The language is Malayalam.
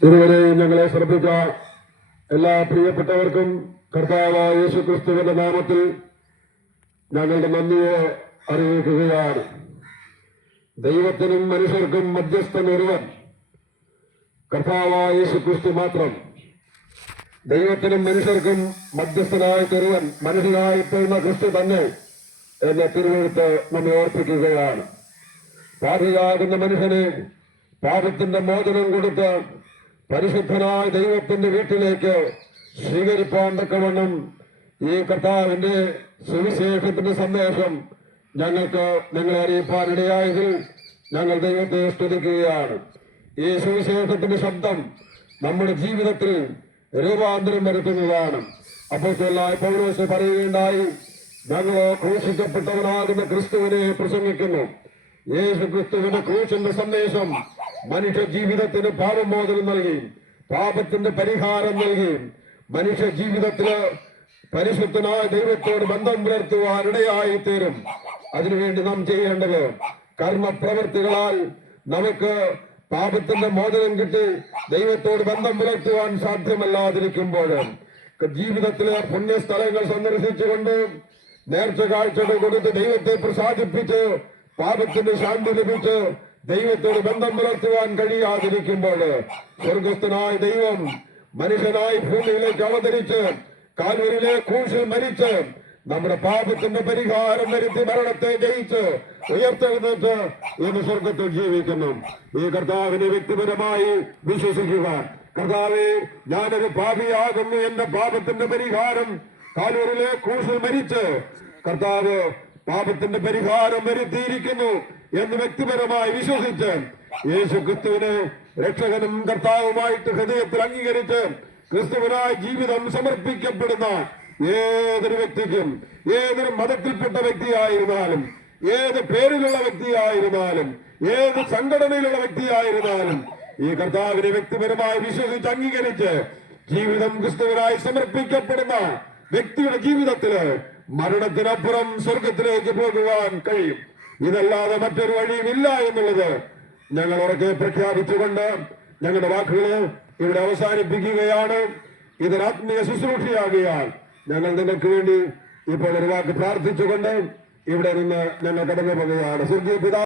ഇതുവരെയും ഞങ്ങളെ ശ്രദ്ധിച്ച എല്ലാ പ്രിയപ്പെട്ടവർക്കും കർത്താവായ യേശുക്രിസ്തുവിന്റെ നാമത്തിൽ ഞങ്ങളുടെ നന്ദിയെ അറിയിക്കുകയാണ്. ദൈവത്തിനും മനുഷ്യർക്കും മധ്യസ്ഥൻ ഒരുവൻ, കർത്താവായ യേശുക്രിസ്തു മാത്രം. ദൈവത്തിനും മനുഷ്യർക്കും മധ്യസ്ഥനായിട്ടൊരുവൻ, മനുഷ്യനായിത്തീർന്ന ക്രിസ്തു തന്നെ എന്ന തിരുവെഴുത്ത് നമ്മെ ഓർപ്പിക്കുകയാണ്. പാപിയാകുന്ന മനുഷ്യനെ പാപത്തിന്റെ മോചനം കൊടുത്ത് പരിശുദ്ധനായ ദൈവത്തിന്റെ വീട്ടിലേക്ക് സ്വീകരിപ്പാൻ തക്കവണ്ണം ഈ കർത്താവിന്റെ സുവിശേഷത്തിന്റെ സന്ദേശം ഞങ്ങളെ അറിയിപ്പാനിടയായതിൽ ഞങ്ങൾ ദൈവത്തെ സ്തുതിക്കുകയാണ്. ഈ സുവിശേഷത്തിന്റെ ശബ്ദം നമ്മുടെ ജീവിതത്തിൽ രൂപാന്തരം വരുത്തുന്നതാണ്. അപ്പോസ്തലനായ പൗലോസ് പറയുകയുണ്ടായി, ഞങ്ങളോ ക്രൂശിക്കപ്പെട്ടവനാകുന്ന ക്രിസ്തുവിനെ പ്രസംഗിക്കുന്നു. യേശു ക്രിസ്തുവിന്റെ ക്രൂശിന്റെ സന്ദേശം മനുഷ്യ ജീവിതത്തിന് പാപമോചനം നൽകി, പാപത്തിന്റെ പരിഹാരം നൽകി, മനുഷ്യ ജീവിതത്തില് പരിശുദ്ധനായ ദൈവത്തോട് ബന്ധം പുലർത്തുവാൻ ഇടയായി തീരും. അതിനുവേണ്ടി നാം ചെയ്യേണ്ടത് കർമ്മപ്രവൃത്തികളാൽ നമുക്ക് പാപത്തിന്റെ മോചനം കിട്ടി ദൈവത്തോട് ബന്ധം പുലർത്തുവാൻ സാധ്യമല്ലാതിരിക്കുമ്പോൾ ജീവിതത്തിലെ പുണ്യസ്ഥലങ്ങൾ സന്ദർശിച്ചുകൊണ്ട് നേർച്ച കാഴ്ചകൾ കൊടുത്ത് ദൈവത്തെ പ്രസാദിപ്പിച്ച് പാപത്തിന്റെ ശാന്തി ലഭിച്ച് ദൈവത്തോട് ബന്ധം പുലർത്തുവാൻ കഴിയാതിരിക്കുമ്പോൾ സ്വർഗസ്ഥനായ ദൈവം മനുഷ്യനായി ഭൂമിയിലേക്ക് അവതരിച്ച് കാൽവരിയിലെ ക്രൂശിൽ മരിച്ച് നമ്മുടെ പാപത്തിന്റെ പരിഹാരം വരുത്തി മരണത്തെ ജയിച്ച് ഉയർത്തെഴുന്നേറ്റ് ഇന്ന് സ്വർഗത്തിൽ ജീവിക്കുന്നു. ഈ കർത്താവിനെ വ്യക്തിപരമായി വിശ്വസിക്കുക. കർത്താവേ, ഞാനൊരു പാപിയാകുന്നു, എന്റെ പാപത്തിന്റെ പരിഹാരം കാൽവരിയിലെ ക്രൂശിൽ മരിച്ച് കർത്താവ് പാപത്തിന്റെ പരിഹാരം വരുത്തിയിരിക്കുന്നു എന്ന് വ്യക്തിപരമായി വിശ്വസിച്ച് യേശു ക്രിസ്തുവിനെ രക്ഷകനും കർത്താവുമായിട്ട് ഹൃദയത്തിൽ അംഗീകരിച്ച് ക്രിസ്തുവിനായി ജീവിതം സമർപ്പിക്കപ്പെടുന്ന ഏതൊരു വ്യക്തിക്കും, ഏതൊരു മതത്തിൽപ്പെട്ട വ്യക്തിയായിരുന്നാലും, ഏത് പേരിലുള്ള വ്യക്തിയായിരുന്നാലും, ഏത് സംഘടനയിലുള്ള വ്യക്തിയായിരുന്നാലും ഈ കർത്താവിനെ വ്യക്തിപരമായി വിശ്വസിച്ച് അംഗീകരിച്ച് ജീവിതം ക്രിസ്തുവിനായി സമർപ്പിക്കപ്പെടുന്ന വ്യക്തിയുടെ ജീവിതത്തില് മരണത്തിനപ്പുറം സ്വർഗത്തിലേക്ക് പോകുവാൻ കഴിയും. ഇതല്ലാതെ മറ്റൊരു വഴിയുമില്ല എന്നുള്ളത് ഞങ്ങൾ ഉറക്കെ പ്രഖ്യാപിച്ചുകൊണ്ട് ഞങ്ങളുടെ വാക്കുകളെ ഇവിടെ അവസാനിപ്പിക്കുകയാണ്. ഇതൊരു ആത്മീയ ശുശ്രൂഷയാകിയാൽ ഞങ്ങൾ നിങ്ങൾക്ക് വേണ്ടി ഇപ്പോൾ ഒരു വാക്ക് പ്രാർത്ഥിച്ചുകൊണ്ട് ഇവിടെ നിന്ന് ഞങ്ങൾ കടന്നു പോകുകയാണ്. സ്വർഗീയ പിതാ